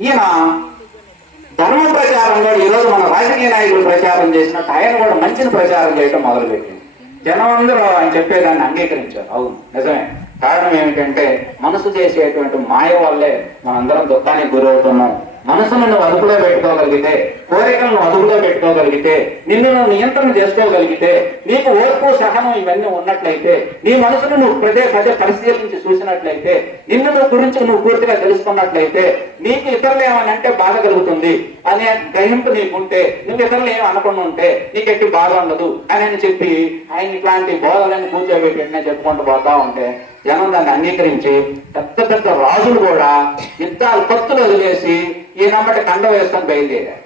ఈయన ధర్మ ప్రచారంలో ఈరోజు మన రాజకీయ నాయకులు ప్రచారం చేసినట్టు ఆయన కూడా మంచిని ప్రచారం చేయడం మొదలుపెట్టింది. జనం అందరూ ఆయన చెప్పేదాన్ని అంగీకరించారు. అవును నిజమే. కారణం ఏమిటంటే మనసు చేసేటువంటి మాయ వల్లే మనందరం దుఃఖానికి గురవుతున్నాం. మనసును నువ్వు అదుపులో పెట్టుకోగలిగితే కోరికలను అదుపులో పెట్టుకోగలిగితే నిన్ను నియంత్రణ చేసుకోగలిగితే నీకు ఓర్పు సహనం ఇవన్నీ ఉన్నట్లయితే నీ మనసును నువ్వు ప్రదే పదే పరిశీలించి చూసినట్లయితే నిన్ను నువ్వు గురించి నువ్వు పూర్తిగా తెలుసుకున్నట్లయితే నీకు ఇతరులు ఏమనంటే అంటే బాధ కలుగుతుంది. అనే గ్రహింపు నీకుంటే నువ్వు ఇతరులు ఏమి అనకుండా ఉంటే నీకు ఎట్టి బాధ ఉండదు అని అని చెప్పి ఆయన ఇట్లాంటి బోధలను కూర్చోబెట్టి చెప్పుకుంటూ పోతా ఉంటే జనం దాన్ని అంగీకరించి పెద్ద పెద్ద రాజులు కూడా యుద్ధాలు కత్తులు వదిలేసి ఈయనమ్మటి కండ వేసుకొని బయలుదేరారు.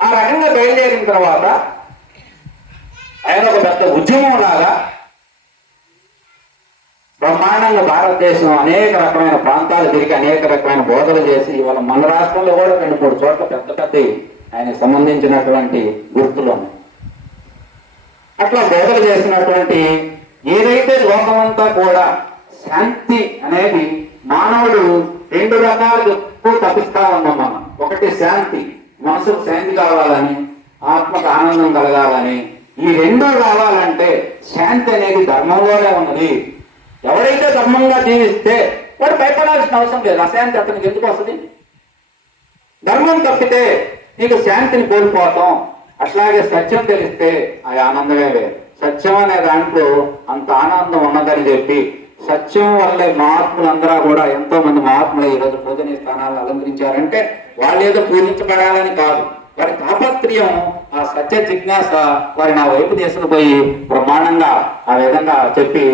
ఆ రకంగా బయలుదేరిన తర్వాత ఆయన ఒక పెద్ద ఉద్యమం లాగా బ్రహ్మాండంగా భారతదేశం అనేక రకమైన ప్రాంతాలు తిరిగి అనేక రకమైన బోధలు చేసి ఇవాళ మన రాష్ట్రంలో కూడా రెండు మూడు చోట్ల పెద్ద పెద్ద ఆయనకు సంబంధించినటువంటి గుర్తులు ఉన్నాయి. అట్లా బోధలు చేసినటువంటి ఏదైతే లోకమంతా కూడా శాంతి అనేది మానవుడు రెండు రకాలు తప్పిస్తా ఉన్నాం మనం ఒకటి శాంతి. మనసుకు శాంతి కావాలని ఆత్మకు ఆనందం కలగాలని. ఈ రెండు కావాలంటే శాంతి అనేది ధర్మంలోనే ఉన్నది. ఎవరైతే ధర్మంగా జీవిస్తే వాడు భయపడాల్సిన అవసరం లేదు. అశాంతి అతనికి ఎందుకు వస్తుంది? ధర్మం తప్పితే నీకు శాంతిని కోల్పోతాం. అట్లాగే సత్యం తెలిస్తే అది ఆనందమే లేదు సత్యం అనే దాంట్లో అంత ఆనందం ఉన్నదని చెప్పి సత్యం వల్లే మహాత్ములందరూ కూడా ఎంతో మంది మహాత్ములు ఈ రోజు పూజనీయ స్థానాలను అలంకరించారంటే వాళ్ళు ఏదో పూజించబడాలని కాదు. వారి తాపత్రయం ఆ సత్య జిజ్ఞాస వారి నా వైపు తీసుకుపోయి బ్రహ్మాండంగా ఆ విధంగా చెప్పి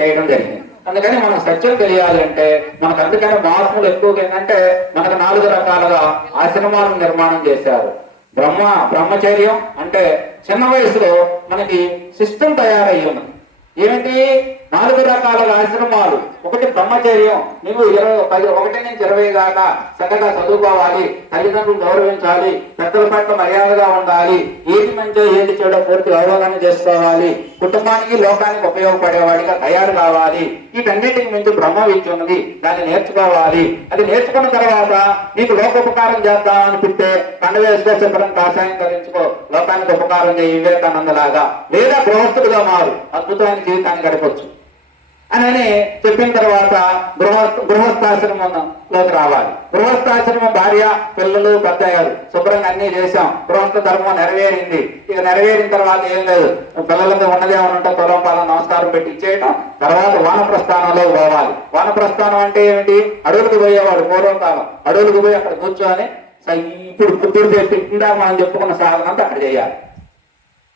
చేయడం జరిగింది. అందుకని మనం సత్యం తెలియాలంటే మనకు అందుకని మహాత్ములు ఎక్కువగా ఏంటంటే మనకు నాలుగు రకాలుగా ఆశ్రమాలను నిర్మాణం చేశారు. బ్రహ్మ బ్రహ్మచర్యం అంటే చిన్న వయసులో మనకి సిస్టమ్ తయారయ్యి ఉన్నది ఏమిటి? నాలుగు రకాల ఆశ్రమాలు. ఒకటి బ్రహ్మచర్యం. నువ్వు ఇరవై పది ఒకటి నుంచి ఇరవై దాకా చక్కగా చదువుకోవాలి. తల్లిదండ్రులు గౌరవించాలి. పెద్దల పట్ల మర్యాదగా ఉండాలి. ఏది మంచో ఏది చెడో పూర్తి అవగాహన చేసుకోవాలి. కుటుంబానికి లోకానికి ఉపయోగపడేవాడిగా తయారు కావాలి. వీటన్నిటికి మించి బ్రహ్మ విద్య ఉన్నది. దాన్ని నేర్చుకోవాలి. అది నేర్చుకున్న తర్వాత నీకు లోకోపకారం చేద్దాం అనిపిస్తే పండ వేసుకో శుభ్రం కాషాయం ధరించుకో. లోకానికి ఉపకారం చేయి వివేకానంద లాగా లేదా గృహస్థుడుగా మారు. అద్భుతమైన జీవితాన్ని గడపచ్చు. అని చెప్పిన తర్వాత గృహ గృహస్థాశ్రమంలోకి రావాలి. గృహస్థాశ్రమం భార్య పిల్లలు పెద్ద అయ్యారు శుభ్రంగా అన్ని చేశాం. గృహస్థ ధర్మం నెరవేరింది. ఇక నెరవేరిన తర్వాత ఏం లేదు. పిల్లలకి ఉన్నదే ఉంటే తులం పాలన నమస్కారం పెట్టి ఇచ్చేయటం. తర్వాత వానప్రస్థానంలో పోవాలి. వానప్రస్థానం అంటే ఏమిటి? అడవులకు పోయేవాడు పూర్వకాలం. అడవులకు పోయి అక్కడ కూర్చొని ఇప్పుడు పుత్తూరు పెట్టి అని మనం చెప్పుకున్న సాధన అంతా అక్కడ చేయాలి.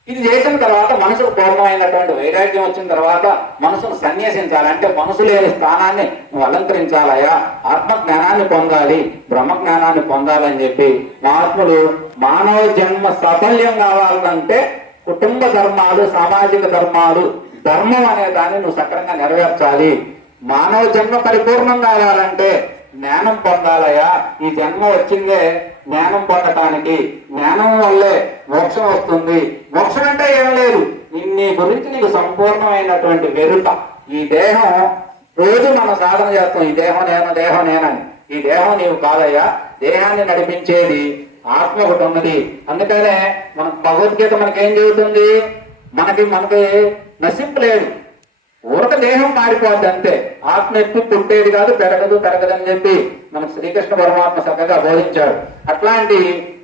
ఇది చేసిన తర్వాత మనసుకు పూర్ణమైనటువంటి వైరాగ్యం వచ్చిన తర్వాత మనసును సన్యాసించాలి. అంటే మనసు లేని స్థానాన్ని నువ్వు అలంకరించాలయా ఆత్మ జ్ఞానాన్ని పొందాలి. బ్రహ్మ జ్ఞానాన్ని పొందాలని చెప్పి మహాత్ములు మానవ జన్మ సఫల్యం కావాలంటే కుటుంబ ధర్మాలు సామాజిక ధర్మాలు ధర్మం అనే దాన్ని నువ్వు సక్రంగా నెరవేర్చాలి. మానవ జన్మ పరిపూర్ణం కావాలంటే జ్ఞానం పొందాలయా ఈ జన్మ వచ్చిందే జ్ఞానం పొందటానికి. జ్ఞానం వల్లే మోక్షం వస్తుంది. మోక్షం అంటే ఏం లేదు. నీ గురించి నీకు సంపూర్ణమైనటువంటి వెరుట ఈ దేహం రోజు మనం సాధన చేస్తాం. ఈ దేహం నేను దేహం నేనని. ఈ దేహం నీవు కాదయ్యా. దేహాన్ని నడిపించేది ఆత్మ ఒకటి ఉన్నది. అందుకనే మన భగవద్గీత మనకేం చెబుతుంది? మనకి మనకి నశింపు లేదు. ఊరక దేహం మారిపోద్ది అంతే. ఆత్మ ఎత్తు పుట్టేది కాదు పెరగదు పెరగదని చెప్పి మన శ్రీకృష్ణ పరమాత్మ చక్కగా బోధించాడు. అట్లాంటి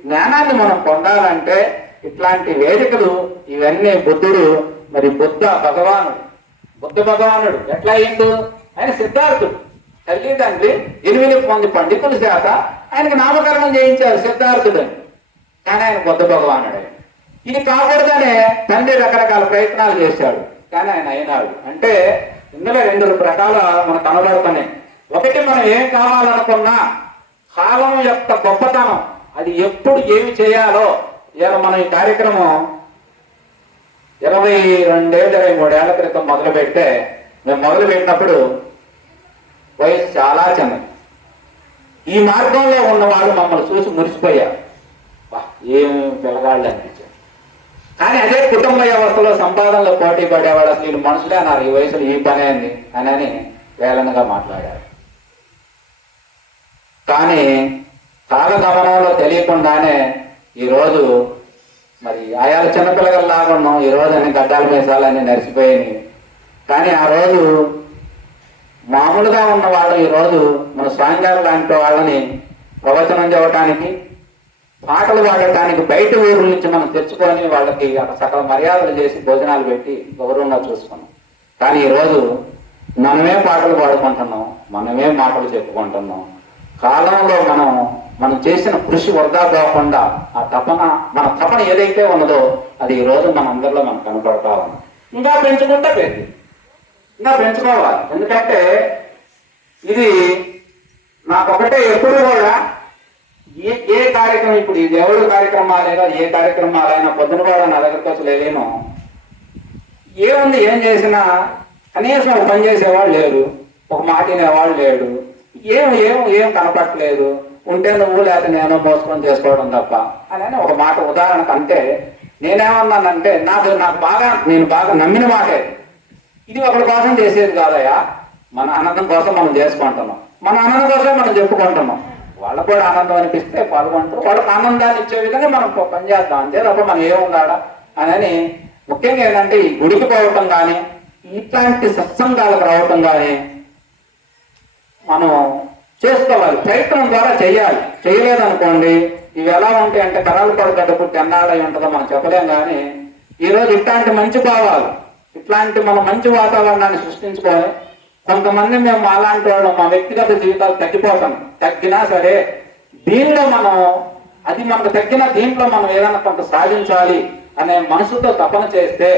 జ్ఞానాన్ని మనం పొందాలంటే ఇట్లాంటి వేదికలు ఇవన్నీ బుద్ధుడు మరి బుద్ధ భగవానుడు. బుద్ధ భగవానుడు ఎట్లా అయిండు ఆయన సిద్ధార్థుడు. తల్లి తండ్రి ఎనిమిది మంది పండితుల చేత ఆయనకి నామకరణం చేయించారు సిద్ధార్థుడు. కానీ ఆయన బుద్ధ భగవానుడు. ఇది కాకూడదనే తండ్రి రకరకాల ప్రయత్నాలు చేశాడు. కానీ ఆయన అయినాడు. అంటే ఇందులో రెండు రకాల మనకు కనబడుతున్నాయి ఒకటి మనం ఏం కావాలనుకున్నా కాలం యొక్క గొప్పతనం అది ఎప్పుడు ఏమి చేయాలో ఇలా మనం ఈ కార్యక్రమం ఇరవై రెండేళ్ళు ఇరవై మూడేళ్ళ క్రితం మొదలు పెడితే మేము మొదలు పెట్టినప్పుడు వయసు చాలా చిన్నది. ఈ మార్గంలో ఉన్న వాళ్ళు మమ్మల్ని చూసి మురిసిపోయారు. ఏం పిల్లగాళ్ళు అనిపించారు. కానీ అదే కుటుంబ వ్యవస్థలో సంపాదనలో పోటీ పడేవాడు అసలు వీళ్ళు మనుషులే అన్నారు. ఈ వయసులో ఈ పని అని అని వేలనగా మాట్లాడారు. కానీ కాలగమనంలో తెలియకుండానే ఈరోజు మరి ఆయాల చిన్నపిల్లగల్లాగా ఉన్నాం. ఈ రోజు అన్ని గడ్డాలు మీసాలన్నీ నరిసిపోయినాయి. కానీ ఆ రోజు మామూలుగా ఉన్న వాళ్ళు ఈరోజు మన స్వామిగారు లాంటి వాళ్ళని ప్రవచనం చెప్పడానికి పాటలు పాడటానికి బయట ఊరు నుంచి మనం తెచ్చుకొని వాళ్ళకి అక్కడ సకల మర్యాదలు చేసి భోజనాలు పెట్టి గౌరవంగా చూసుకున్నాం. కానీ ఈరోజు మనమే పాటలు పాడుకుంటున్నాం మనమే మాటలు చెప్పుకుంటున్నాం. కాలంలో మనం మనం చేసిన కృషి వృధా కాకుండా ఆ తపన మన తపన ఏదైతే ఉన్నదో అది ఈరోజు మన అందరిలో మనం కనపడతా ఉంది. ఇంకా పెంచుకుంటే పెరిగి ఇంకా పెంచుకోవాలి. ఎందుకంటే ఇది నాకొకటే ఎప్పుడు కూడా ఏ ఏ కార్యక్రమం ఇప్పుడు ఈ దేవుడు కార్యక్రమాలైనా ఏ కార్యక్రమాలైనా పొద్దున కూడా నా దగ్గరకు వచ్చి ఏముంది ఏం చేసినా కనీసం ఒక పని చేసేవాళ్ళు లేరు ఒక మాట వినేవాడు లేడు ఏం ఏం ఏం కనపడట్లేదు ఉంటే నువ్వు లేక నేను మోసుకొని చేసుకోవడం తప్ప. అని ఒక మాట ఉదాహరణకు అంటే నేనేమన్నానంటే నాకు నాకు బాగా నేను బాగా నమ్మిన మాటే. ఇది ఒకరి కోసం చేసేది కాదయ్యా. మన ఆనందం కోసం మనం చేసుకుంటున్నాం. మన ఆనందం కోసం మనం చెప్పుకుంటున్నాం. వాళ్ళకు కూడా ఆనందం అనిపిస్తే పాల్గొంటారు వాళ్ళకి ఆనందాన్ని ఇచ్చే విధంగా మనం పనిచేద్దాం అంతే తప్ప మనం ఏముందాడా అని ముఖ్యంగా ఏంటంటే ఈ గుడికి పోవటం కానీ ఇట్లాంటి సత్సంగాలకు రావటం కానీ మనం చేసుకోవాలి. ప్రయత్నం ద్వారా చేయాలి. చేయలేదనుకోండి ఇవి ఎలా ఉంటాయి అంటే కరాలు పడగడ్డ పుట్టి ఎన్నాళ్ళై ఉంటుందో మనం చెప్పలేం కానీ ఈరోజు ఇట్లాంటి మంచి భావాలు ఇట్లాంటి మనం మంచి వాతావరణాన్ని సృష్టించుకొని కొంతమంది మేము అలాంటి వాళ్ళు మా వ్యక్తిగత జీవితాలు తగ్గిపోతాం. తగ్గినా సరే దీనిలో మనం అది మనకు తగ్గిన దీంట్లో మనం ఏదైనా కొంత సాధించాలి అనే మనసుతో తపన చేస్తే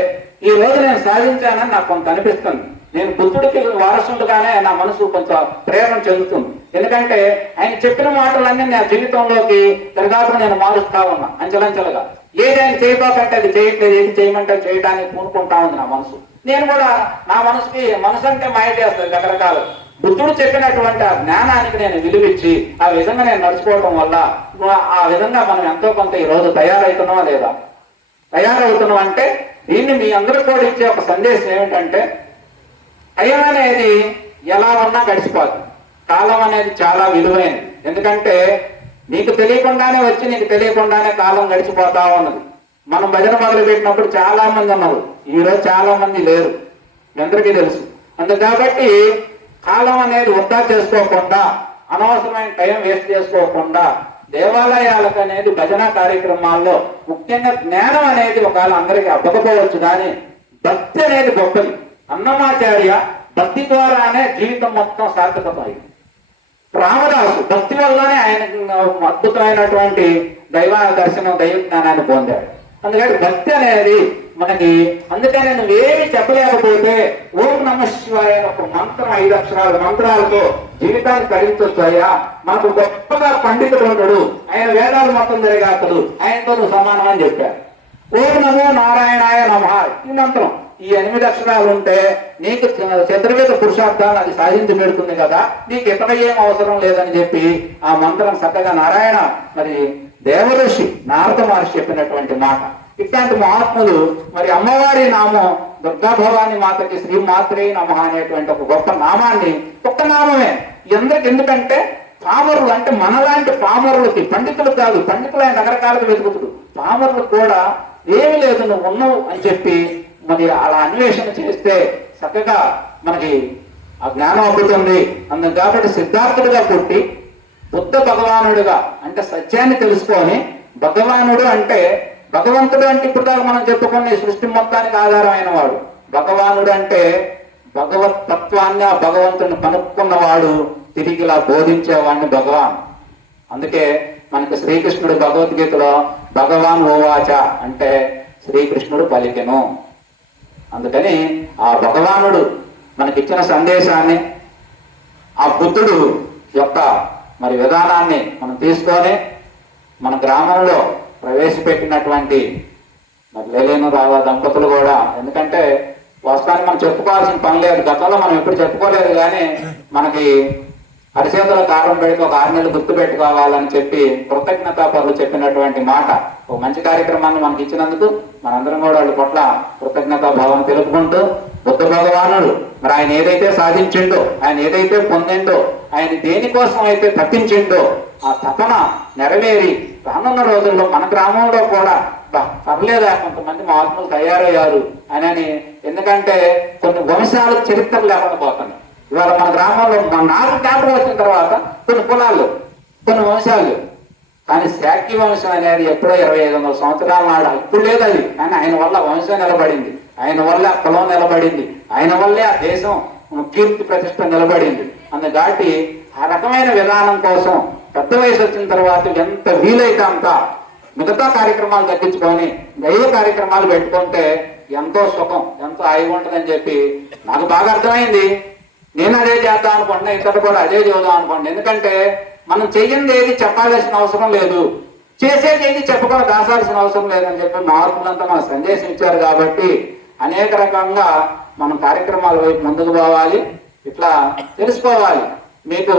ఈ రోజు నేను సాధించానని నాకు కొంత అనిపిస్తుంది. నేను బుద్ధుడికి వారసుడుగానే నా మనసు కొంచెం ప్రేరణ చెందుతుంది. ఎందుకంటే ఆయన చెప్పిన మాటలన్నీ నా జీవితంలోకి దరిదాపు నేను మారుస్తా ఉన్నా అంచెలంచెలుగా. ఏదైనా చేయబోకంటే అది చేయట్లేదు ఏది చేయమంటే అది చేయడానికి పూనుకుంటా ఉంది నా మనసు. నేను కూడా నా మనసుకి మనసు అంటే మాయ చేస్తుంది రకరకాలు. బుద్ధుడు చెప్పినటువంటి ఆ జ్ఞానానికి నేను విలువిచ్చి ఆ విధంగా నేను నడుచుకోవడం వల్ల ఆ విధంగా మనం ఎంతో కొంత ఈ రోజు లేదా? తయారవుతున్నాం అంటే దీన్ని మీ అందరూ కూడా ఇచ్చే ఒక సందేశం ఏమిటంటే టైం అనేది ఎలా ఉన్నా గడిచిపోదు. కాలం అనేది చాలా విలువైనది. ఎందుకంటే నీకు తెలియకుండానే వచ్చి నీకు తెలియకుండానే కాలం గడిచిపోతా ఉన్నది. మనం భజన మొదలు పెట్టినప్పుడు చాలా మంది ఉన్నారు. ఈరోజు చాలా మంది లేరు. అందరికీ తెలుసు. అందు కాబట్టి కాలం అనేది వృధా చేసుకోకుండా అనవసరమైన టైం వేస్ట్ చేసుకోకుండా దేవాలయాలకు అనేది భజన కార్యక్రమాల్లో ముఖ్యంగా జ్ఞానం అనేది ఒకవేళ అందరికీ అబ్బకపోవచ్చు కానీ భక్తి అనేది గొప్పది. అన్నమాచార్య భక్తి ద్వారానే జీవితం మొత్తం సార్థకమైంది. రామదాసు భక్తి వల్లనే ఆయన అద్భుతమైనటువంటి దైవ దర్శనం దైవ జ్ఞానాన్ని పొందాడు. అందుకని భక్తి అనేది మనకి అందుకని నువ్వేమి చెప్పలేకపోతే ఓం నమ శివాయ ఒక మంత్రం ఐదు అక్షరాల మంత్రాలతో జీవితాన్ని తరించొచ్చు అయ్యా మనకు గొప్పగా పండితుడు ఉంటాడు ఆయన వేదాలు మొత్తం జరిగాతడు ఆయనతో నువ్వు సమానం అని చెప్పాడు ఓం నమో నారాయణాయ నమ ఈ మంత్రం. ఈ ఎనిమిది అక్షరాలు ఉంటే నీకు చంద్రవేద పురుషార్థాన్ని అది సాధించి పెడుతుంది కదా. నీకు ఇతర ఏం అవసరం లేదని చెప్పి ఆ మంత్రం చక్కగా నారాయణ మరి దేవఋషి నారద మహర్షి చెప్పినటువంటి మాట. ఇట్లాంటి మహాత్ములు మరి అమ్మవారి నామం దుర్గా భవాని మాతకి శ్రీ మాత్రే నమ అనేటువంటి ఒక గొప్ప నామాన్ని ఒక్క నామమే. ఎందరికి ఎందుకంటే పామరులు అంటే మనలాంటి పామరులకి పండితులు కాదు పండితులు ఆయన రకరకాలుగా వెతుకుతుడు. పామరులు కూడా ఏమి లేదు నువ్వు ఉన్నావు అని చెప్పి మరి అలా అన్వేషణ చేస్తే చక్కగా మనకి ఆ జ్ఞానం అబ్బుతుంది అందుకు కాబట్టి సిద్ధార్థుడిగా పుట్టి బుద్ధ భగవానుడుగా అంటే సత్యాన్ని తెలుసుకొని భగవానుడు అంటే భగవంతుడు అంటే ఇప్పుడు దాకా మనం చెప్పుకున్న సృష్టి మొత్తానికి ఆధారమైన వాడు. భగవానుడు అంటే భగవత్ తత్వాన్ని ఆ భగవంతుని కనుక్కున్నవాడు తిరిగి ఇలా బోధించేవాడిని భగవాన్. అందుకే మనకి శ్రీకృష్ణుడు భగవద్గీతలో భగవాన్ ఓవాచ అంటే శ్రీకృష్ణుడు పలికెను. అందుకని ఆ భగవానుడు మనకిచ్చిన సందేశాన్ని ఆ బుద్ధుడు యొక్క మరి విధానాన్ని మనం తీసుకొని మన గ్రామంలో ప్రవేశపెట్టినటువంటి మరి లేలేను రావా దంపతులు కూడా ఎందుకంటే వాస్తవానికి మనం చెప్పుకోవాల్సిన పని లేదు. గతంలో మనం ఎప్పుడు చెప్పుకోలేదు కానీ మనకి అరిచేతుల కారం పెడితే ఒక ఆరు నెలలు గుర్తు పెట్టుకోవాలని చెప్పి కృతజ్ఞతా పనులు చెప్పినటువంటి మాట ఒక మంచి కార్యక్రమాన్ని మనకి ఇచ్చినందుకు మనందరం కూడా వాళ్ళ పట్ల కృతజ్ఞతా భావం తెలుపుకుంటూ బుద్ధ భగవానుడు. మరి ఆయన ఏదైతే సాధించిండో ఆయన ఏదైతే పొందిండో ఆయన దేనికోసం అయితే తప్పించిండో ఆ తపన నెరవేరి రానున్న రోజుల్లో మన గ్రామంలో కూడా పర్లేదా? కొంతమంది మహాత్ములు తయారయ్యారు అని ఎందుకంటే కొన్ని వంశాలు చరిత్ర లేకుండా పోతున్నాయి. ఇవాళ మన గ్రామంలో మన నాకు జ్ఞాపకం వచ్చిన తర్వాత కొన్ని కులాలు కొన్ని వంశాలు. కానీ శాక్య వంశం అనేది ఎప్పుడో ఇరవై ఐదు వందల సంవత్సరాల నాడు ఇప్పుడు లేదు అది. కానీ ఆయన వల్ల వంశం నిలబడింది. ఆయన వల్ల ఆ కులం నిలబడింది. ఆయన వల్లే ఆ దేశం కీర్తి ప్రతిష్ట నిలబడింది. అందుకాటి ఆ రకమైన విధానం కోసం పెద్ద వయసు వచ్చిన తర్వాత ఎంత వీలైతే అంత మిగతా కార్యక్రమాలు తగ్గించుకొని దైవ కార్యక్రమాలు పెట్టుకుంటే ఎంతో సుఖం ఎంతో హాయిగా ఉంటుందని చెప్పి నాకు బాగా అర్థమైంది. నేను అదే చేద్దాం అనుకుంటున్నా ఇతడు కూడా అదే చేద్దాం అనుకోండి ఎందుకంటే మనం చెయ్యింది ఏది చెప్పాల్సిన అవసరం లేదు. చేసేది ఏది చెప్పకుండా దాసాల్సిన అవసరం లేదని చెప్పి మార్పులంతా మన సందేశం ఇచ్చారు కాబట్టి అనేక రకంగా మనం కార్యక్రమాల వైపు ముందుకు పోవాలి. ఇట్లా తెలుసుకోవాలి. మీకు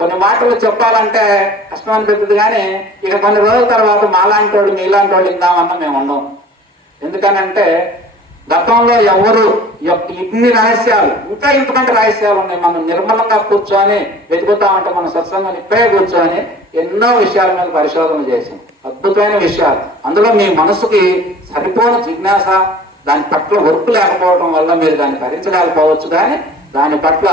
కొన్ని మాటలు చెప్పాలంటే కష్టం అనిపిస్తుంది కానీ ఇక కొన్ని రోజుల తర్వాత మాలాంటి వాడు మీలాంటి వాడు ఇందామన్నా మేము ఉండం ఎందుకనంటే గతంలో ఎవరు యొక్క ఇన్ని రహస్యాలు ఇంకా ఇంతకంటే రహస్యాలు ఉన్నాయి. మనం నిర్మలంగా కూర్చొని వెతుకుతామంటే మనం సత్సంగం ఇప్పుడే కూర్చొని ఎన్నో విషయాల మీద పరిశోధన చేసాం అద్భుతమైన విషయాలు. అందులో మీ మనసుకి సరిపోని జిజ్ఞాస దాని పట్ల వర్క్ లేకపోవడం వల్ల మీరు దాన్ని భరించలేకపోవచ్చు. కానీ దాని పట్ల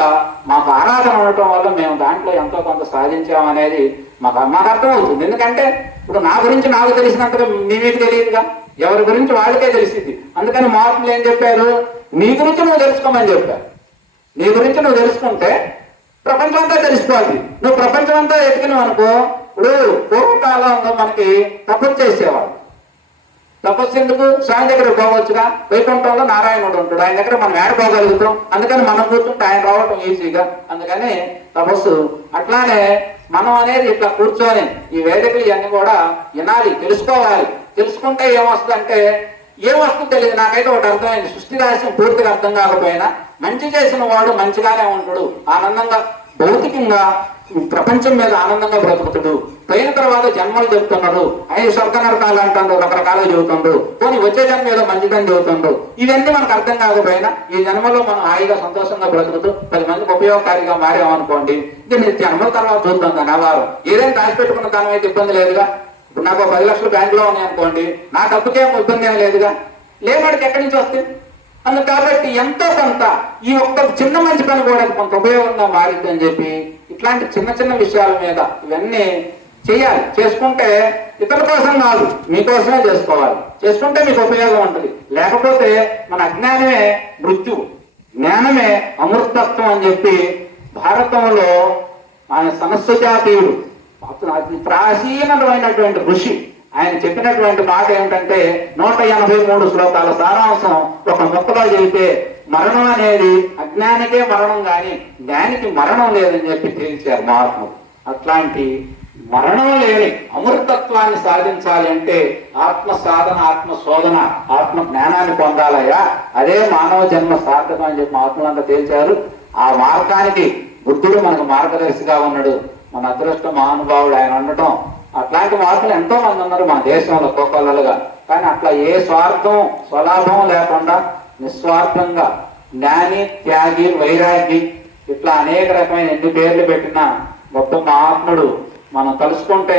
మాకు ఆరాధన ఉండటం వల్ల మేము దాంట్లో ఎంతో కొంత సాధించామనేది మాకు మాకు అర్థమవుతుంది. ఎందుకంటే ఇప్పుడు నా గురించి నాకు తెలిసినంతగా మీ మీకు తెలియదుగా. ఎవరి గురించి వాళ్ళకే తెలిసింది. అందుకని మహాత్ములు ఏం చెప్పారు? నీ గురించి నువ్వు తెలుసుకోమని చెప్పారు నీ గురించి నువ్వు తెలుసుకుంటే ప్రపంచం అంతా తెలుసుకోవాలి నువ్వు ప్రపంచం అంతా ఎతికినావు అనుకో ఇప్పుడు పూర్వకాలంలో మనకి తపస్సు చేసేవాళ్ళు. తపస్సు ఎందుకు? స్వామి దగ్గర పోవచ్చుగా? వైకుంఠంలో నారాయణుడు ఉంటాడు. ఆయన దగ్గర మనం ఏడపోగలుగుతాం అందుకని మనం కూర్చుంటే ఆయన రావటం ఈజీగా. అందుకని తపస్సు. అట్లానే మనం అనేది ఇట్లా కూర్చొని ఈ వేదికలు ఇవన్నీ కూడా వినాలి తెలుసుకోవాలి. తెలుసుకుంటే ఏమొస్తుందంటే ఏమొస్తుందో తెలియదు. నాకైతే ఒకటి అర్థమైంది. సృష్టి రహస్యం పూర్తిగా అర్థం కాకపోయినా మంచి చేసిన వాడు మంచిగానే ఉంటాడు. ఆనందంగా భౌతికంగా ప్రపంచం మీద ఆనందంగా బ్రతుకుతుడు. పోయిన తర్వాత జన్మలు చెబుతున్నాడు ఆయన స్వర్గ నరకాలు అంటాడు రకరకాలుగా చెబుతుండ్రు పోనీ వచ్చే జన్మ ఏదో మంచిదని చెబుతుండ్రు ఇవన్నీ మనకు అర్థం కాకపోయినా ఈ జన్మలో మనం హాయిగా సంతోషంగా బ్రతుకుతూ పది మందికి ఉపయోగకారిగా మారామనుకోండి. దీన్ని జన్మల తర్వాత చూద్దాం దాని అవారు ఏదైనా దాచి పెట్టుకున్న దాని అయితే ఇబ్బంది లేదుగా? ఇప్పుడు నాకు పది లక్షలు బ్యాంకులో ఉన్నాయి అనుకోండి నా డబ్బుకేం ఇబ్బంది ఏం లేదుగా? లేబడికి ఎక్కడి నుంచి వస్తే అందు కాబట్టి ఎంతో కొంత ఈ ఒక్క చిన్న మంచి పని కూడా కొంత ఉపయోగంగా మారింది అని చెప్పి ఇట్లాంటి చిన్న చిన్న విషయాల మీద ఇవన్నీ చేయాలి. చేసుకుంటే ఇతరుల కోసం కాదు మీకోసమే చేసుకోవాలి. చేసుకుంటే మీకు ఉపయోగం ఉంటుంది. లేకపోతే మన అజ్ఞానమే మృత్యు జ్ఞానమే అమృతత్వం అని చెప్పి భారతంలో ఆయన సనస్సుజాతీయుడు అతి ప్రాచీనమైనటువంటి ఋషి. ఆయన చెప్పినటువంటి మాట ఏమిటంటే నూట ఎనభై మూడు శ్లోకాల సారాంశం ఒక మొక్కలో చెబితే మరణం అనేది అజ్ఞానికే మరణం కానీ జ్ఞానికి మరణం లేదని చెప్పి తేల్చారు మహాత్ముడు అట్లాంటి మరణం లేని అమృతత్వాన్ని సాధించాలి అంటే ఆత్మ సాధన ఆత్మ శోధన ఆత్మ జ్ఞానాన్ని పొందాలయ్యా. అదే మానవ జన్మ సార్థకం అని చెప్పి మహాత్ములంతా తేల్చారు. ఆ మార్గానికి బుద్ధుడు మనకు మార్గదర్శిగా ఉన్నాడు. మన అదృష్ట మహానుభావుడు ఆయన ఉండటం అట్లాంటి మార్పులు ఎంతో మంది ఉన్నారు మన దేశంలో కోకొల్లలుగా కానీ అట్లా ఏ స్వార్థం స్వలాభం లేకుండా నిస్వార్థంగా జ్ఞాని త్యాగి వైరాగి ఇట్లా అనేక రకమైన ఎన్ని పేర్లు పెట్టిన గొప్ప మహాత్ముడు మనం తలుసుకుంటే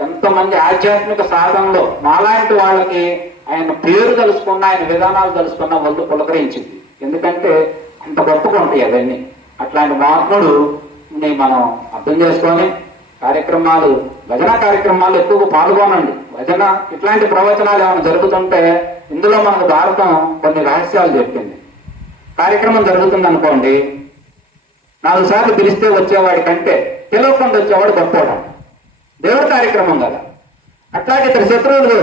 ఎంతమంది ఆధ్యాత్మిక సాధనలో మాలాంటి వాళ్ళకి ఆయన పేరు తెలుసుకున్న ఆయన విధానాలు తెలుసుకున్న వాళ్ళు పులకరించింది. ఎందుకంటే అంత గొప్పగా ఉంటాయి అవన్నీ. అట్లాంటి మహాత్ముడు మనం అర్థం చేసుకొని కార్యక్రమాలు భజన కార్యక్రమాలు ఎక్కువగా పాల్గొనండి. భజన ఇట్లాంటి ప్రవచనాలు ఏమైనా జరుగుతుంటే ఇందులో మనకు భారతం కొన్ని రహస్యాలు చెప్పింది. కార్యక్రమం జరుగుతుంది అనుకోండి నాలుగు సార్లు పిలిస్తే వచ్చేవాడి కంటే పిలవకుండా వచ్చేవాడు గొప్పవాడు దేవుడి కార్యక్రమం కదా. అట్లాగే ఇతర శత్రువులు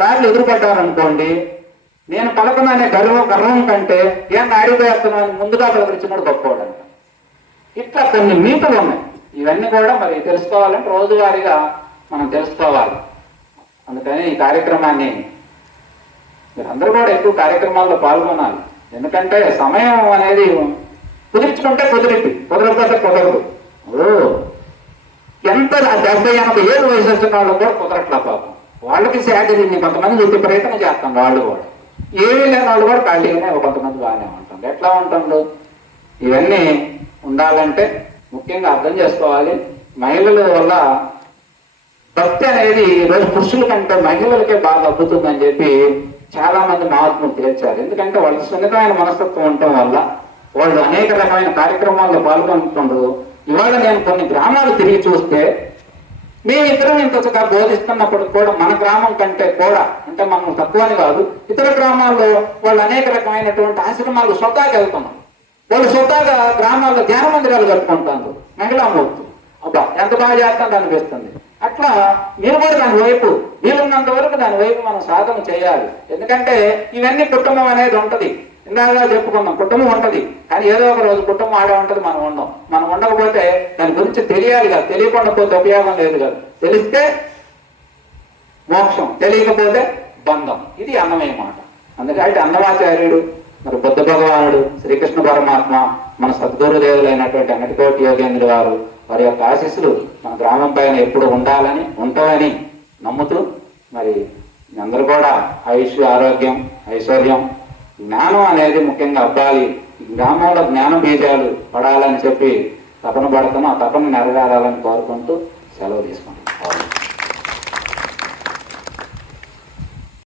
దారిలో ఎదురుపడ్డారనుకోండి నేను పలకననే గర్వం గర్వం కంటే ఏం ఆడిపోయేస్తున్నాను ముందుగా పలకరించినాడు గొప్పవాడు అంట ఇట్లా కొన్ని మీటలు ఉన్నాయి. ఇవన్నీ కూడా మరి తెలుసుకోవాలంటే రోజువారీగా మనం తెలుసుకోవాలి. అందుకని ఈ కార్యక్రమాన్ని మీరందరూ కూడా ఎక్కువ కార్యక్రమాల్లో పాల్గొనాలి. ఎందుకంటే సమయం అనేది కుదిరించుకుంటే కుదిరింది కుదరకపోతే కుదరదు. ఓ ఎంత డెబ్బై ఎనభై ఏళ్ళు వయసు వచ్చిన వాళ్ళు కూడా కుదరట్లా పాపం. వాళ్ళకి శాఖ కొంతమంది చూపే ప్రయత్నం చేస్తాం వాళ్ళు కూడా. ఏమీ లేని వాళ్ళు కూడా ఖాళీగానే ఒక కొంతమంది బాగానే ఉంటుంది ఎట్లా ఉంటుంది ఇవన్నీ ఉండాలంటే ముఖ్యంగా అర్థం చేసుకోవాలి. మహిళల వల్ల భక్తి అనేది ఈరోజు పురుషుల కంటే మహిళలకే బాగా అబ్బుతుందని చెప్పి చాలా మంది మహాత్ములు తేల్చారు ఎందుకంటే వాళ్ళకి సున్నితమైన మనస్తత్వం ఉండటం వల్ల వాళ్ళు అనేక రకమైన కార్యక్రమాల్లో పాల్గొంటుండ్రు. ఇవాళ నేను కొన్ని గ్రామాలు తిరిగి చూస్తే మేము ఇంత ఇంతగా బోధిస్తున్నప్పుడు కూడా మన గ్రామం కంటే కూడా అంటే మనం తక్కువని కాదు ఇతర గ్రామాల్లో వాళ్ళు అనేక రకమైనటువంటి ఆశ్రమాలు స్వతహాకి వెళ్తున్నాం వాళ్ళు సొంతంగా గ్రామాల్లో ధ్యాన మందిరాలు కట్టుకుంటాను మహిళామూర్తులు అబ్బా ఎంత బాగా చేస్తాను అనిపిస్తుంది. అట్లా మీరు కూడా దాని వైపు వీలున్నంత వరకు దాని వైపు మనం సాధన చేయాలి. ఎందుకంటే ఇవన్నీ కుటుంబం అనేది ఉంటది. ఇందాక చెప్పుకున్నాం కుటుంబం ఉంటది. కానీ ఏదో ఒక రోజు కుటుంబం ఆడే ఉంటుంది మనం ఉండం. మనం ఉండకపోతే దాని గురించి తెలియాలి కదా. తెలియకుండా పోతే ఉపయోగం లేదు కదా. తెలిస్తే మోక్షం తెలియకపోతే బంధం. ఇది అన్నమయ్య మాట. అందుకని అన్నమాచార్యుడు మరి బుద్ధ భగవానుడు శ్రీకృష్ణ పరమాత్మ మన సద్గురుదేవులైనటువంటి అన్నటికోటి యోగేంద్ర వారు వారి యొక్క ఆశీస్సులు మన గ్రామం పైన ఎప్పుడు ఉండాలని ఉంటాయని నమ్ముతూ మరి అందరూ కూడా ఆయుష్ ఆరోగ్యం ఐశ్వర్యం జ్ఞానం అనేది ముఖ్యంగా అబ్బాలి. గ్రామంలో జ్ఞాన బీజాలు పడాలని చెప్పి తపన పడుతున్నా ఆ తపన నెరవేరాలని కోరుకుంటూ సెలవు తీసుకుంటాం